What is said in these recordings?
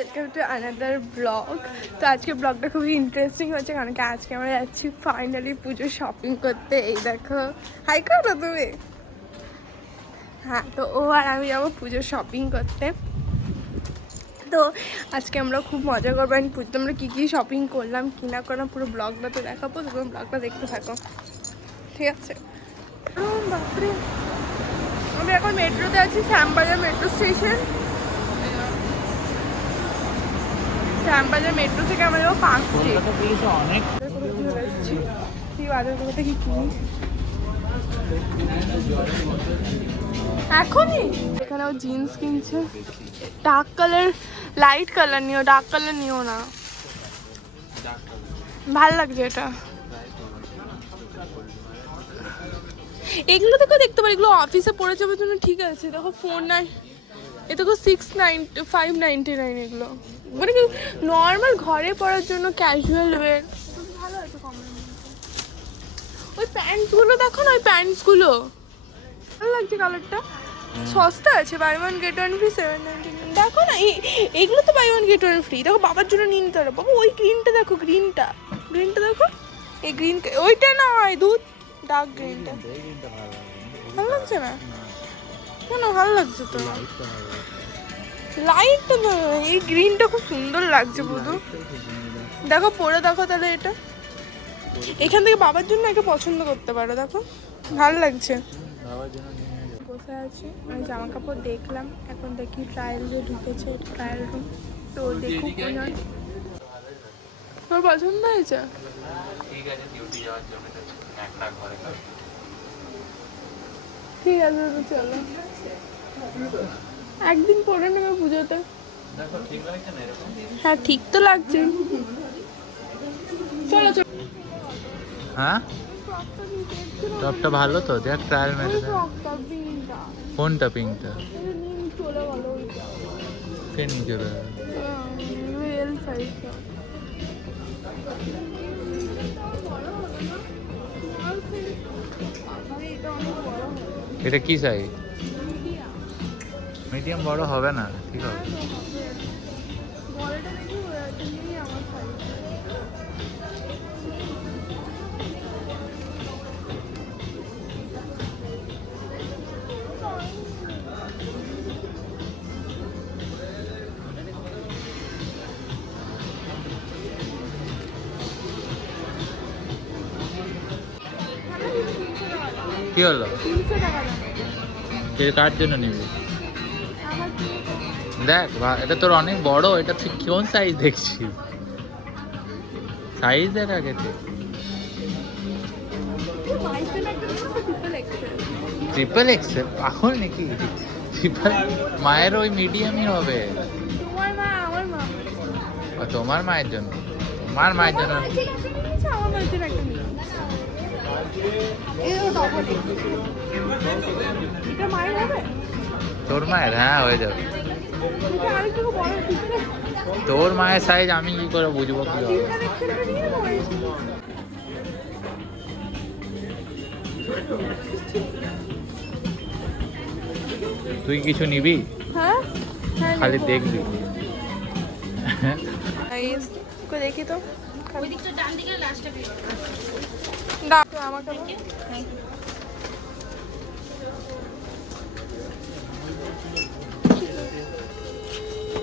Welcome to another blog তো আজকে ব্লগটা খুবই ইন্টারেস্টিং হচ্ছে কারণ কি আজকে আমরা যাচ্ছি ফাইনালি পুজো শপিং করতে। এই দেখো। হাই করো তুমি? হ্যাঁ তো ও আর আমি যাব পুজো শপিং করতে। তো আজকে আমরা খুব মজা করব আমি পুজোতে আমরা কী কী শপিং করলাম, কি না করলাম, পুরো ব্লগটা তো দেখাবো তোমরা ব্লগটা দেখতে থাকো। ঠিক আছে? বাপরে। আমি এখন মেট্রোতে আছি, Shyambazar metro station Shyambazar metro থেকে আমরা যাব অনেক তুই বাজার করতে কি কিনিস এখনই জিন্স কিনছে। ডার্ক কালার লাইট কালার নিও ডার্ক কালার নিও না। ভালো লাগছে এটা। এগুলো দেখো দেখতে পারি এগুলো অফিসে পড়ে যাওয়ার জন্য ঠিক আছে দেখো ফোন নাইন এ দেখো six nine five ninety nine এগুলো। মানে কি নর্মাল ঘরে পড়ার জন্য ক্যাজুয়াল ওয়ের ভালো আছে কম ওই প্যান্টসগুলো দেখো না ওই প্যান্টসগুলো। ভালো লাগছে কালারটা সস্তা আছে buy one get one free seven ninety দেখো না এই- এগুলো তো buy one get one free দেখো বাবার জন্য নিন তার বাবা ওই গ্রিনটা দেখো গ্রিনটা গ্রিনটা দেখো এই গ্রিন ওইটা নয় দুধ ডার্ক গ্রিনটা ভালো লাগছে। না? কেন ভালো লাগছে তো? লাইটটা তো এই গ্রিনটা খুব সুন্দর লাগছে বুধু। দেখো, পরে দেখো তাহলে এটা। এখান থেকে বাবার জন্য একটা পছন্দ করতে পারো, দেখো। ভালো লাগছে। বসে আছি, আমি জামা কাপড় দেখলাম, এখন দেখি ট্রায়াল যে ঢুকেছে ট্রায়াল রুম তো হয় তোমার পছন্দ হয়েছে? ঠিক আছে ডিউটি ঠিক আছে, চলো। একদিন পরে নেবে পুজোতে। হ্যাঁ ঠিক তো লাগছে। চলো চলো। হ্যাঁ? টপটা ভালো তো? দেখ ট্রায়াল মেরে কোনটা পিঙ্কটা? সাইজটা এটা কি সাইজ মিডিয়াম বড় হবে না ঠিক হবে। কি হলো? কার জন্য নিবি? দেখ এটা তোর অনেক বড় এটা তুই কোন সাইজ দেখছিস? সাইজ দেখ আগে ট্রিপল এক্সেল পাগল নাকি? ট্রিপল মায়ের ওই মিডিয়ামই হবে। তোমার মায়ের জন্য। তোমার মায়ের জন্য। এটা মায়ের হবে? তোর মায়ের হ্যাঁ হয়ে যাবে। তোর মায়ের সাইজ আমি কি করে বুঝব কি হবে? তুই কিছু নিবি? হ্যাঁ হ্যাঁ খালি দেখবি। দেখি তো। ওইদিকটা ডান দিকে লাস্টে বের দাও তো আমাকে দাও।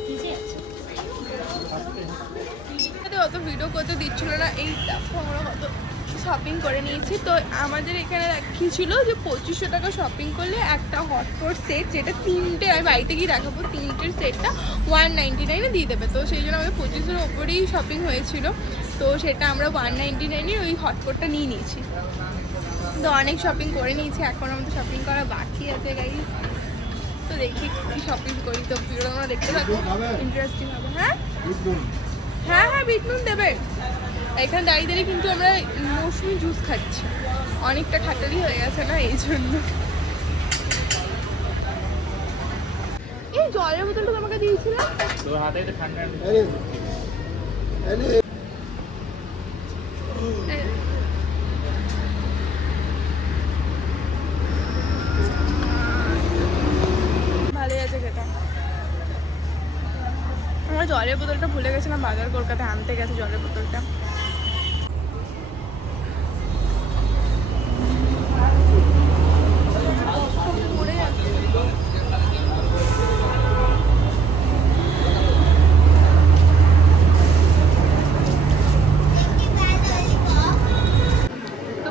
নিচে আছে আমাদের অত ভিডিও করতে দিচ্ছিল না। এই দেখো আমরা কত শপিং করে নিয়েছি। তো আমাদের এখানে কি ছিল যে পঁচিশশো টাকা শপিং করলে একটা হটপট সেট যেটা তিনটে আমি বাড়িতে গিয়ে দেখাবো তিনটের সেটটা ওয়ান নাইনটি নাইনে দিয়ে দেবে। তো সেই জন্য আমাদের পঁচিশের ওপরেই শপিং হয়েছিল। তো সেটা আমরা ওয়ান নাইনটি নাইনে ওই হটপটটা নিয়ে নিয়েছি। তো অনেক শপিং করে নিয়েছি এখন আমাদের শপিং করা বাকি আছে গাই তো দেখি কি শপিং করি। তো ভিডিও আমরা দেখতে থাকব ইন্টারেস্টিং হবে হ্যাঁ? হ্যাঁ হ্যাঁ বিট নুন দেবে। এখানে দাঁড়িয়ে দাঁড়িয়ে কিন্তু আমরা মৌসুমি জুস খাচ্ছি। অনেকটা খাটালি হয়ে গেছে না এই জন্য। এই জলের বোতলটা তোমাকে দিয়েছিলাম। ঠান্ডা ভালোই আছে খেতে আমার জল জলের বোতলটা ভুলে গেছিলাম, বাজার কলকাতায় আনতে গেছে জলের বোতলটা।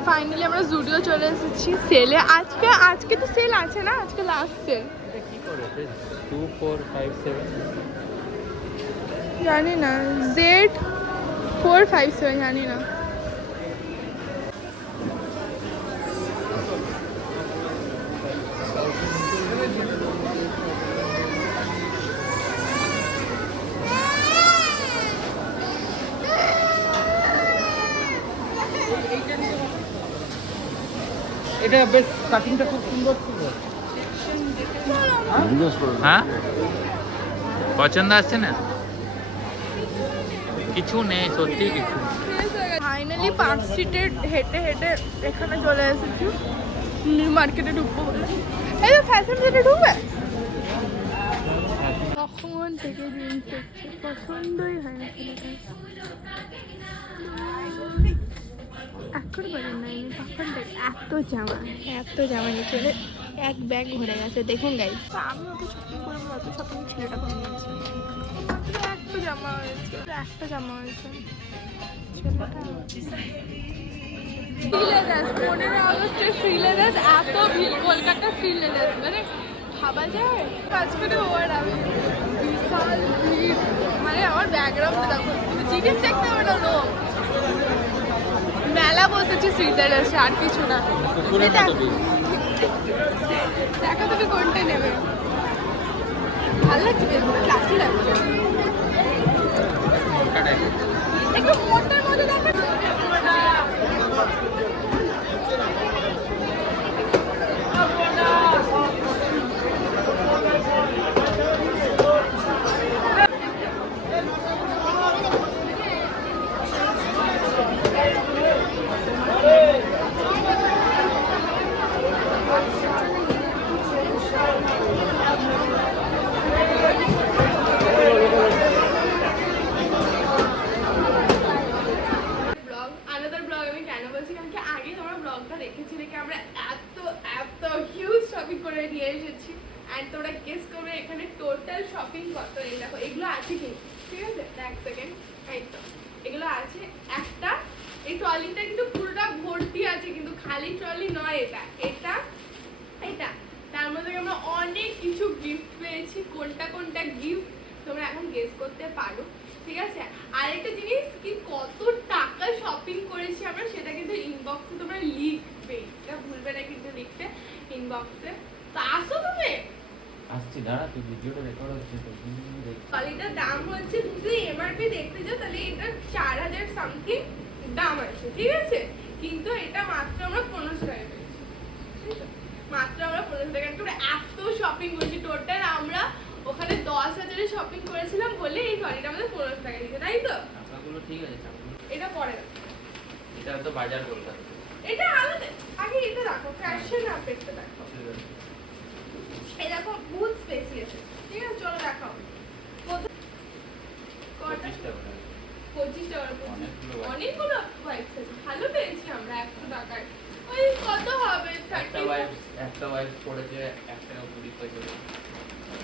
ফাইনালি আমরা জুডিও চলে এসেছি। সেলে আজকে আজকে তো সেল আছে না? আজকে লাস্ট সেল কি করে? টু ফোর ফাইভ সেভেন জানি না জেড ফোর ফাইভ সেভেন জানি না। এটা বেশ কাটিংটা খুব সুন্দর ছিল। হ্যাঁ? পছন্দ আসছে না? কিছু নেই সত্যি কিছু ফাইনালি পার্ক স্ট্রিটে হেঁটে হেঁটে এখানে চলে এসেছি। নিউ মার্কেটে ঢুকবো বলে। এই তো ফ্যাশন সিটে ঢুকবে? কখন থেকে জিন্স পছন্দই হয় না এখন বলেন না আমি কখন থেকে এত জামা এত জামা নিয়ে চলে এক ব্যাগ ভরে গেছে দেখুন গাই আমি অত শপিং করব অত শপিং ছেলেটা করে নিয়েছি। জামা হয়েছে। একটা জামা হয়েছে। পনেরো আগস্টের শ্রীলেদার্স এত ভিড়। কলকাতা শ্রীলেদার্স মানে ভাবা যায়। আজকে ওয়ার আমি। বিশাল ভিড়। মানে আমার ব্যাকগ্রাউন্ড দেখো তুমি জিনিস দেখতে না মেলা বসেছে শ্রীলেদার্সে আর কিছু না। দেখো তুমি কোনটা নেবে। ভালো লাগছে ক্লাসি লাগছে। একটু মোটার মধ্যে দেখো ব্লগ আনাদার ব্লগ আমি কেন বলছি কারণ কি আগে তোমরা ব্লগটা দেখেছিলে কি আমরা এত এত হিউজ শপিং করে নিয়ে এসেছি অ্যান্ড তোমরা গেস করবে এখানে টোটাল শপিং কত এই দেখো, এগুলো আছে কি? ঠিক আছে? এক সেকেন্ড তো, এগুলো আছে একটা, এই ট্রলিটা কিন্তু পুরোটা ভর্তি আছে, কিন্তু খালি ট্রলি নয় এটা এটা এটা। তার মধ্যে আমরা অনেক কিছু গিফট পেয়েছি, কোনটা কোনটা গিফট তোমরা এখন গেস করতে পারো, ঠিক আছে? আরেকটা জিনিস কি, কত টাকা শপিং করেছি আমরা, সেটা কিন্তু ইনবক্সে তোমরা লিখবে, এটা ভুলবে না কিন্তু লিখতে ইনবক্সে তো আসো আসছি দাঁড়া তুই ভিডিওটা রেকর্ড হচ্ছে তো তুমি দাম হচ্ছে যদি এমআরপি দেখতে যাও তাহলে এটা চার হাজার সামথিং দাম আছে ঠিক আছে? কিন্তু এটা মাত্র আমরা পনেরোশো টাকা পেয়েছি মাত্র আমরা পনেরোশো টাকা এত শপিং করেছি টোটাল আমরা ওখানে দশ হাজারের শপিং করেছিলাম বলে এই ট্রলিটা আমাদের পনেরোশো টাকা দিয়েছে তাই তো? ঠিক আছে এটা পরে। এটা তো বাজার কলকাতা এটা আলাদা আগে এটা দেখো ফ্যাশন আপডেটটা দেখো। এই দেখো বহুত স্পেসিয়াস ঠিক আছে চলো দেখাও। কত- পঁচিশ টাকা অনেকগুলো bike। আছে। ভালো পেয়েছি আমরা একশো টাকায়। ওই কত হবে? একটা থার্টি একটা ওয়াইফ পড়েছে এক টাকা কুড়ি পয়সা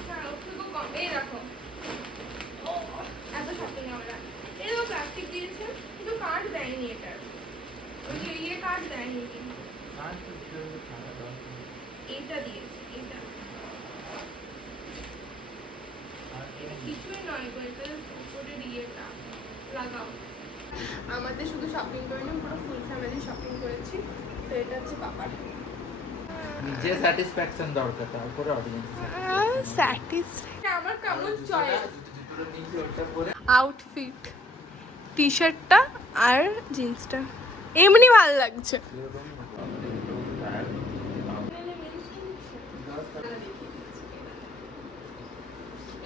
হ্যাঁ ওর থেকেও কম এই ও এত শপিং আমরা। এরকম প্লাস্টিক দিয়েছে কিন্তু কার্ড দেয়নি এটার ওই যে ইয়ে কার্ড দেয়নি। কিন্তু। এইটা দিয়েছে এইটা আর কি এটা কিছুই নয় গো এটা উপরের ইয়েটা লাগাও আমাদের শুধু শপিং করে করিনি পুরো ফুল ফ্যামিলি শপিং করেছি। তো এটা হচ্ছে বাবার। নিজে স্যাটিসফ্যাকশন দরকার তারপরে অডিয়েন্স স্যাটিসফাই আমার কেমন চয়েস আউটফিট টি শার্টটা আর জিন্সটা এমনি ভালো লাগছে।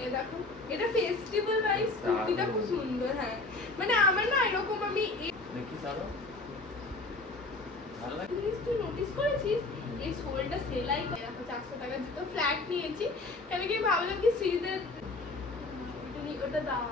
এটা ফেস্টিভ্যাল খুব সুন্দর হ্যাঁ। মানে আমার না এরকম আমি দেখি সারো তুই নোটিস করেছিস? এই সোলটা সেলাই করে রাখো চারশো টাকা দুটো ফ্ল্যাট নিয়েছি। কেন কি ভাবলাম কি শ্রীদের ওটা দাও।